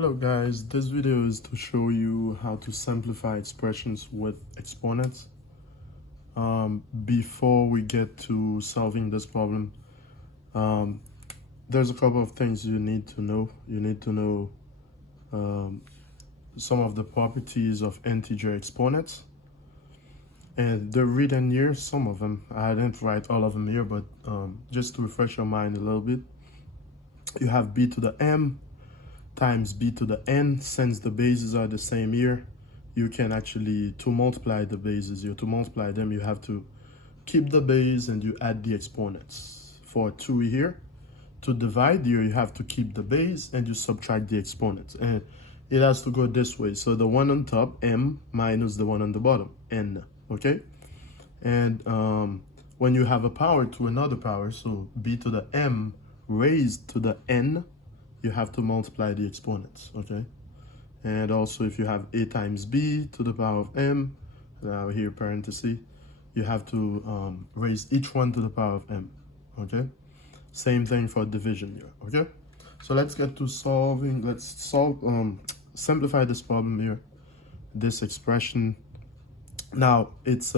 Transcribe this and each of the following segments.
Hello guys, this video is to show you how to simplify expressions with exponents. Before we get to solving this problem, there's a couple of things you need to know. You need to know some of the properties of integer exponents. And they're written here, some of them. I didn't write all of them here, but just to refresh your mind a little bit, you have b to the m times b to the n. Since the bases are the same here, you can actually, to multiply the bases here, to multiply them, you have to keep the base and you add the exponents. For 2 here, to divide here, you have to keep the base and you subtract the exponents. And it has to go this way. So the one on top, m, minus the one on the bottom, n, okay? And when you have a power to another power, so b to the m raised to the n, you have to multiply the exponents, okay? And also if you have a times b to the power of m, now here parenthesis, you have to raise each one to the power of m, okay? Same thing for division here, okay? So let's get to solving. Let's simplify this problem here, this expression. Now it's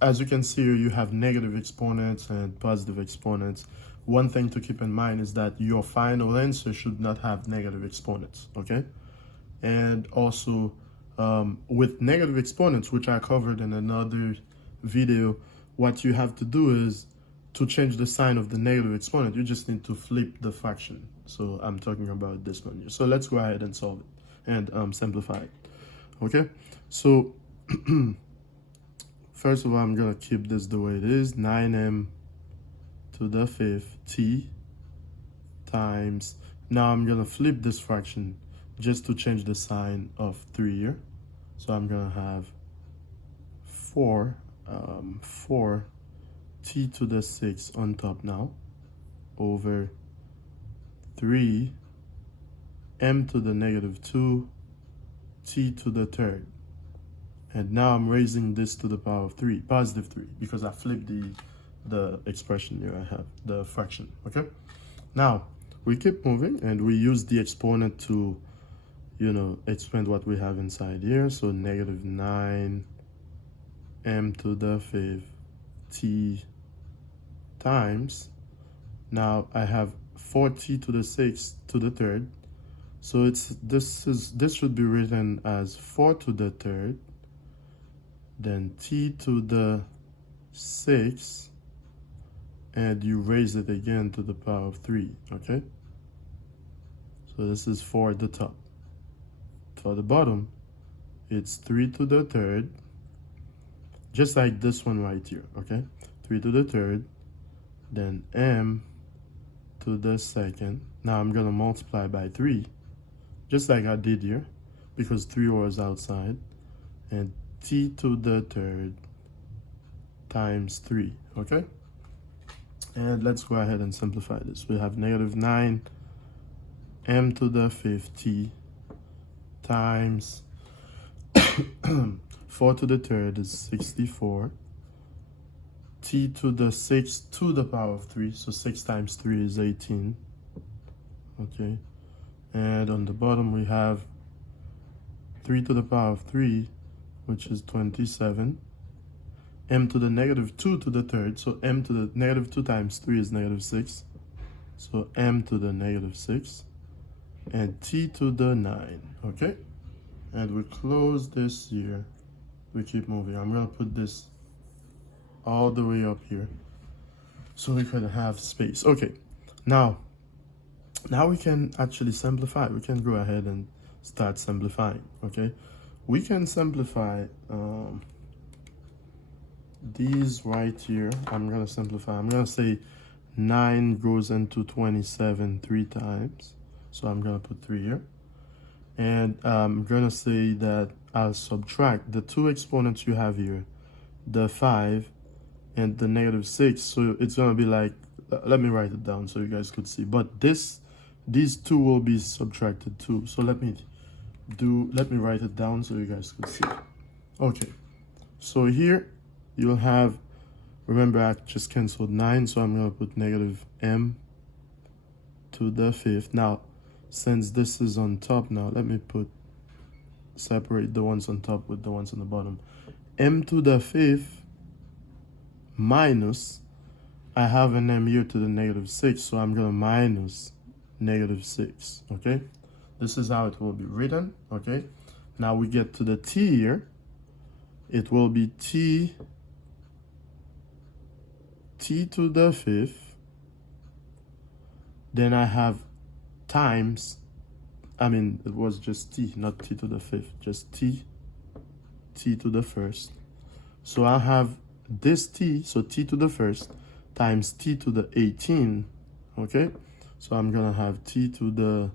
as you can see here, you have negative exponents and positive exponents. One thing to keep in mind is that your final answer should not have negative exponents, okay? And also with negative exponents, which I covered in another video, what you have to do is to change the sign of the negative exponent, you just need to flip the fraction. So I'm talking about this one here. So let's go ahead and solve it and simplify it, okay? So first of all, I'm gonna keep this the way it is, 9m to the 5th t times, now I'm gonna flip this fraction just to change the sign of 3 here. So I'm gonna have 4 t to the 6th on top now, over 3 m to the negative 2 t to the 3rd. And now I'm raising this to the power of 3, positive 3, because I flipped the expression here. I have the fraction, okay? Now we keep moving and we use the exponent to, you know, expand what we have inside here. So negative 9 m to the 5th t times, now I have 4t to the 6th to the 3rd. So this should be written as 4 to the 3rd, then t to the 6th, and you raise it again to the power of 3, okay? So this is 4 at the top. For the bottom, it's 3 to the 3rd, just like this one right here, okay? 3 to the 3rd, then m to the 2nd. Now I'm gonna multiply by 3, just like I did here, because 3 was outside, and t to the 3rd times 3, okay? And let's go ahead and simplify this. We have negative 9 m to the 5th t times 4 to the 3rd is 64, t to the 6th to the power of 3, so 6 times 3 is 18, okay? And on the bottom we have 3 to the power of 3, which is 27, m to the negative 2 to the 3rd, so m to the negative 2 times 3 is negative 6, so m to the negative 6, and t to the 9, okay? And we close this here, we keep moving. I'm gonna put this all the way up here so we can have space. Okay, now we can actually simplify. We can go ahead and start simplifying, okay? We can simplify these right here. I'm gonna simplify. I'm gonna say 9 goes into 27 3 times, so I'm gonna put 3 here, and I'm gonna say that I'll subtract the 2 exponents you have here, the 5 and the negative 6. So it's gonna be like, let me write it down so you guys could see, but these 2 will be subtracted too. So let me write it down so you guys could see. Okay, so here you'll have, remember I just canceled 9, so I'm gonna put negative m to the fifth. Now, since this is on top now, let me separate the ones on top with the ones on the bottom. M to the fifth minus, I have an m here to the negative 6, so I'm going to minus negative 6, okay? This is how it will be written, okay? Now we get to the t here. It will be t to the fifth. Then I have times, it was just t, not t to the fifth, just t to the first. So I have this t, so t to the first, times t to the 18, okay? So I'm gonna have t to the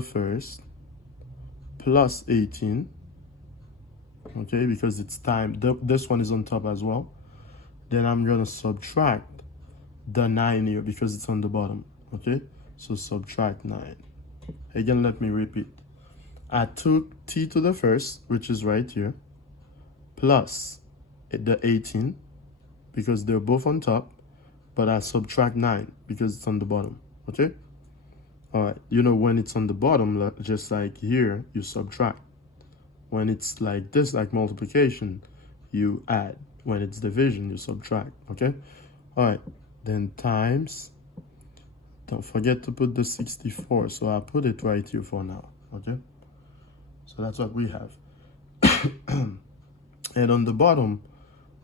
first plus 18, okay, because it's time. This one is on top as well. Then I'm gonna subtract the 9 here because it's on the bottom, okay? So subtract 9. Again, let me repeat. I took t to the first, which is right here, plus the 18 because they're both on top, but I subtract 9 because it's on the bottom, okay? All right, when it's on the bottom, just like here, you subtract. When it's like this, like multiplication, you add. When it's division, you subtract, okay? All right, then times, don't forget to put the 64, so I'll put it right here for now, okay? So that's what we have. And on the bottom,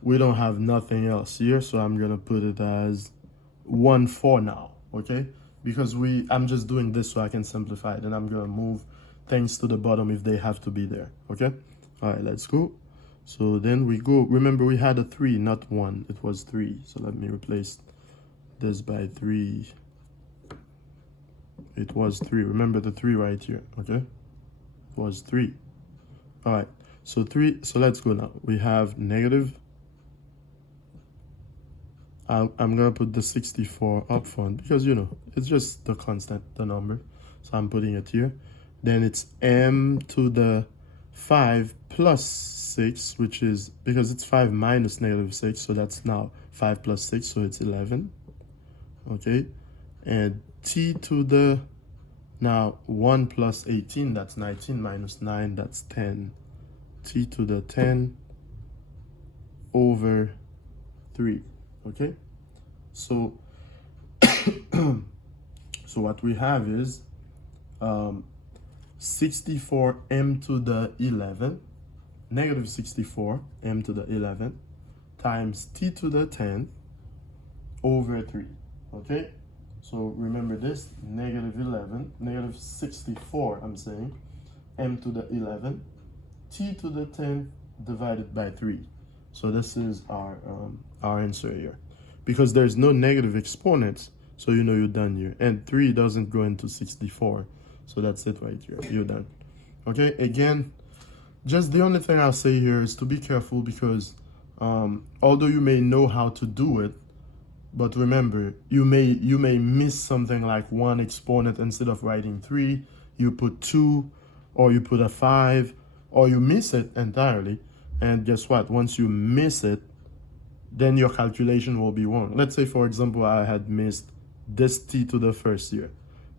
we don't have nothing else here, so I'm gonna put it as 1 4 now, okay? Because I'm just doing this so I can simplify it, and I'm gonna move things to the bottom if they have to be there, okay? All right, let's go. So then we go, remember we had a 3, not 1, it was 3. So let me replace this by 3. It was 3, remember the 3 right here, okay? It was 3. All right, so 3, so let's go now. We have negative, I'm gonna put the 64 up front because it's just the constant, the number. So I'm putting it here. Then it's m to the 5 plus 6, which is, because it's 5 minus negative 6, so that's now 5 plus 6, so it's 11, okay? And t to the, now 1 plus 18, that's 19, minus 9, that's 10. T to the 10 over 3, okay? So, so what we have is 64 m to the 11, negative 64 m to the 11 times t to the 10 over 3, okay? So remember this, negative 64, I'm saying, m to the 11, t to the 10 divided by 3. So this is our answer here. Because there's no negative exponents, so you're done here. And 3 doesn't go into 64. So that's it right here. You're done. Okay, again, just the only thing I'll say here is to be careful because although you may know how to do it, but remember, you may miss something like 1 exponent. Instead of writing 3, you put 2, or you put a 5, or you miss it entirely. And guess what? Once you miss it, then your calculation will be wrong. Let's say, for example, I had missed this t to the first here.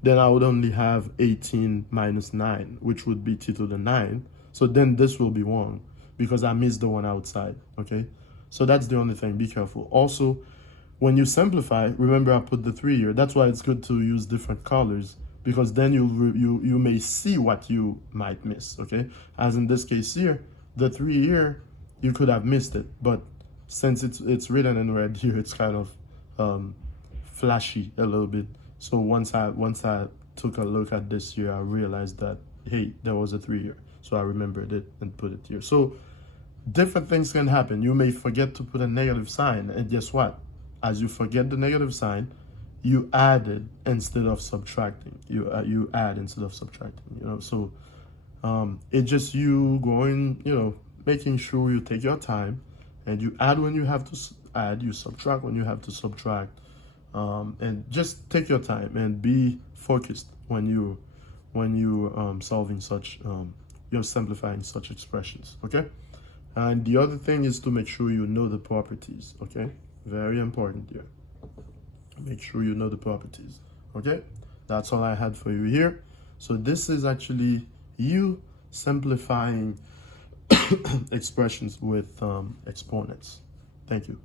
Then I would only have 18 minus 9, which would be t to the 9. So then this will be wrong because I missed the one outside, okay? So that's the only thing. Be careful. Also, when you simplify, remember I put the 3 here. That's why it's good to use different colors because then you may see what you might miss, okay? As in this case here, the 3 here, you could have missed it, but since it's written in red here, it's kind of flashy a little bit. So once I took a look at this here, I realized that, hey, there was a 3 here. So I remembered it and put it here. So different things can happen. You may forget to put a negative sign, and guess what? As you forget the negative sign, you added instead of subtracting. You add instead of subtracting. So it's just you going, making sure you take your time. And you add when you have to add, you subtract when you have to subtract, and just take your time and be focused when you solving such you're simplifying such expressions. Okay, and the other thing is to make sure you know the properties. Okay, very important here. Make sure you know the properties. Okay, that's all I had for you here. So this is actually you simplifying expressions with exponents. Thank you.